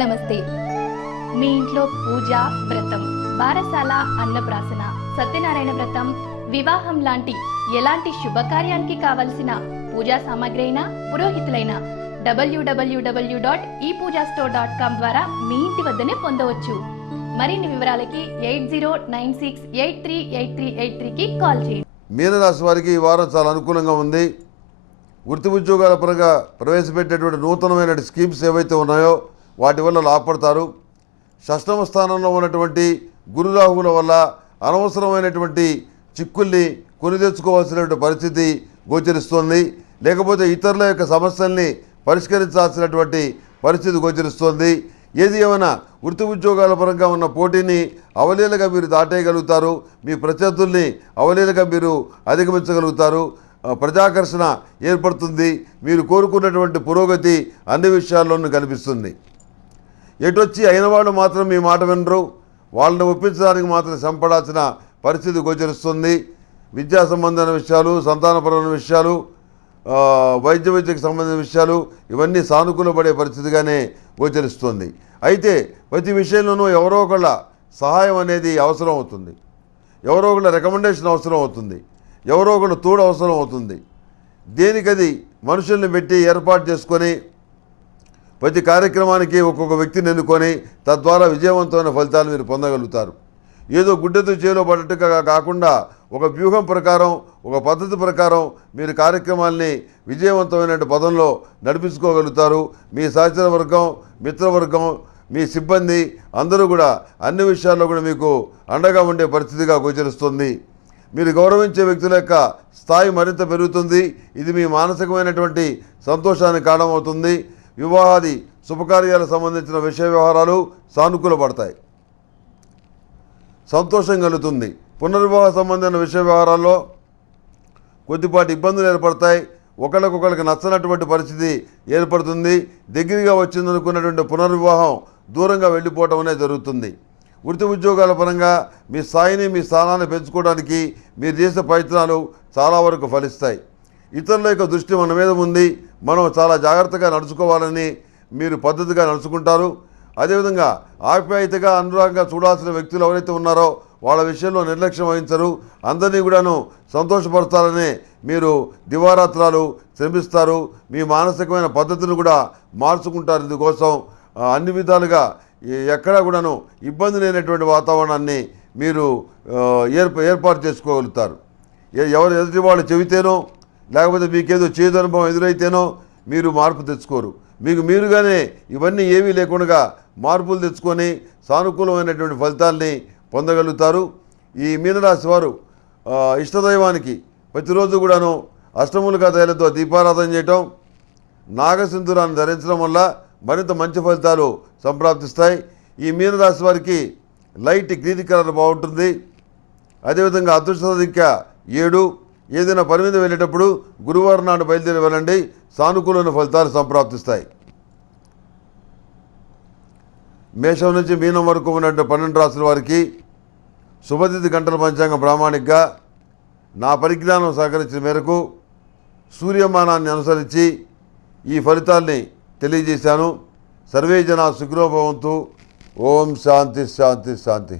నమస్తే. మీ ఇంట్లో పూజ, వ్రతం, బారసాల, అన్నప్రాసన, సత్యనారాయణ వ్రతం, వివాహం లాంటి ఎలాంటి శుభకార్యానికి కావలసిన పూజా సామాగ్రి అయినా, పురోహితులైన www.epoojastore.com ద్వారా మీ ఇంటి వద్దనే పొందవచ్చు. మరిన్ని వివరాలకి 8096838383కి కాల్ చేయండి. మీనరాశి వారికి ఈ వారం చాలా అనుకూలంగా ఉంది. వృత్తి ఉద్యోగాల పరంగా ప్రవేశపెట్టేటువంటి నూతనమైన స్కీమ్స్ ఏవైతే ఉన్నాయో వాటి వల్ల లాభపడతారు. షష్టమ స్థానంలో ఉన్నటువంటి గురురాహువుల వల్ల అనవసరమైనటువంటి చిక్కుల్ని కొని తెచ్చుకోవాల్సినటువంటి పరిస్థితి గోచరిస్తోంది. లేకపోతే ఇతరుల యొక్క సమస్యల్ని పరిష్కరించాల్సినటువంటి పరిస్థితి గోచరిస్తోంది. ఏది ఏమైనా వృత్తి ఉద్యోగాల పరంగా ఉన్న పోటీని అవలీలగా మీరు దాటేయగలుగుతారు. మీ ప్రత్యర్థుల్ని అవలీలగా మీరు అధిగమించగలుగుతారు. ప్రజాకర్షణ ఏర్పడుతుంది. మీరు కోరుకున్నటువంటి పురోగతి అన్ని విషయాల్లోనూ కనిపిస్తుంది. ఎటొచ్చి అయిన వాళ్ళు మాత్రం మీ మాట వినరు. వాళ్ళని ఒప్పించడానికి మాత్రం శ్రమపడాల్సిన పరిస్థితి గోచరిస్తుంది. విద్యా సంబంధమైన విషయాలు, సంతానపరమైన విషయాలు, విద్యకు సంబంధించిన విషయాలు ఇవన్నీ సానుకూలపడే పరిస్థితిగానే గోచరిస్తుంది. అయితే ప్రతి విషయంలోనూ ఎవరో ఒకళ్ళ సహాయం అనేది అవసరం అవుతుంది. ఎవరో ఒకళ్ళ రికమెండేషన్ అవసరం అవుతుంది. ఎవరో ఒకళ్ళు తోడు అవసరం అవుతుంది. దేనికది మనుషుల్ని పెట్టి ఏర్పాటు చేసుకొని ప్రతి కార్యక్రమానికి ఒక్కొక్క వ్యక్తిని ఎన్నుకొని తద్వారా విజయవంతమైన ఫలితాలు మీరు పొందగలుగుతారు. ఏదో గుడ్డతో చేలో పడ్డట్టుగా కాకుండా ఒక వ్యూహం ప్రకారం, ఒక పద్ధతి ప్రకారం మీరు కార్యక్రమాల్ని విజయవంతమైన పదంలో నడిపించుకోగలుగుతారు. మీ సహచర వర్గం, మిత్రవర్గం, మీ సిబ్బంది అందరూ కూడా అన్ని విషయాల్లో కూడా మీకు అండగా ఉండే పరిస్థితిగా గోచరిస్తుంది. మీరు గౌరవించే వ్యక్తుల యొక్క స్థాయి మరింత పెరుగుతుంది. ఇది మీ మానసికమైనటువంటి సంతోషానికి కారణమవుతుంది. వివాహాది శుభకార్యాలకు సంబంధించిన విషయ వ్యవహారాలు సానుకూలపడతాయి. సంతోషం కలుగుతుంది. పునర్వివాహ సంబంధమైన విషయ వ్యవహారాల్లో కొద్దిపాటి ఇబ్బందులు ఏర్పడతాయి. ఒకళ్ళకొకళ్ళకి నచ్చనటువంటి పరిస్థితి ఏర్పడుతుంది. దగ్గరగా వచ్చిందనుకున్నటువంటి పునర్వివాహం దూరంగా వెళ్ళిపోవటం అనేది జరుగుతుంది. వృత్తి ఉద్యోగాల పరంగా మీ స్థాయిని, మీ స్థానాన్ని పెంచుకోవడానికి మీరు చేసే ప్రయత్నాలు చాలా వరకు ఫలిస్తాయి. ఇతరుల యొక్క దృష్టి మన మీద ఉంది. మనం చాలా జాగ్రత్తగా నడుచుకోవాలని మీరు పద్ధతిగా నడుచుకుంటారు. అదేవిధంగా ఆప్యాయతగా, అనురాగంగా చూడాల్సిన వ్యక్తులు ఎవరైతే ఉన్నారో వాళ్ళ విషయంలో నిర్లక్ష్యం వహించరు. అందరినీ కూడాను సంతోషపరచాలని మీరు దివారాత్రాలు శ్రమిస్తారు. మీ మానసికమైన పద్ధతిని కూడా మార్చుకుంటారు. ఇందుకోసం అన్ని విధాలుగా ఎక్కడా కూడాను ఇబ్బంది లేనటువంటి వాతావరణాన్ని మీరు ఏర్పాటు చేసుకోగలుగుతారు. ఎవరు ఎదుటి వాళ్ళు చెబితేనో లేకపోతే మీకేదో చేదు అనుభవం ఎదురైతేనో మీరు మార్పు తెచ్చుకోరు. మీకు మీరుగానే ఇవన్నీ ఏమీ లేకుండా మార్పులు తెచ్చుకొని సానుకూలమైనటువంటి ఫలితాల్ని పొందగలుగుతారు. ఈ మీనరాశి వారు ఇష్టదైవానికి ప్రతిరోజు కూడాను అష్టములుగా తైలతో దీపారాధన చేయటం, నాగసింధూరాన్ని ధరించడం వల్ల మరింత మంచి ఫలితాలు సంప్రాప్తిస్తాయి. ఈ మీనరాశి వారికి లైట్ గ్రీన్ కలర్ బాగుంటుంది. అదేవిధంగా అదృష్ట సంఖ్య 7. ఏదైనా పని మీద వెళ్ళేటప్పుడు గురువారం నాడు బయలుదేరి వెళ్ళండి. సానుకూలమైన ఫలితాలు సంప్రాప్తిస్తాయి. మేషం నుంచి మీనం వరకు ఉన్నటువంటి 12 రాశుల వారికి శుభతిథి గంటల పంచాంగం ప్రామాణికంగా నా పరిజ్ఞానం సహకరించిన మేరకు సూర్యమానాన్ని అనుసరించి ఈ ఫలితాల్ని తెలియజేశాను. సర్వే జనా సుఖినో భవంతు. ఓం శాంతి శాంతి శాంతి.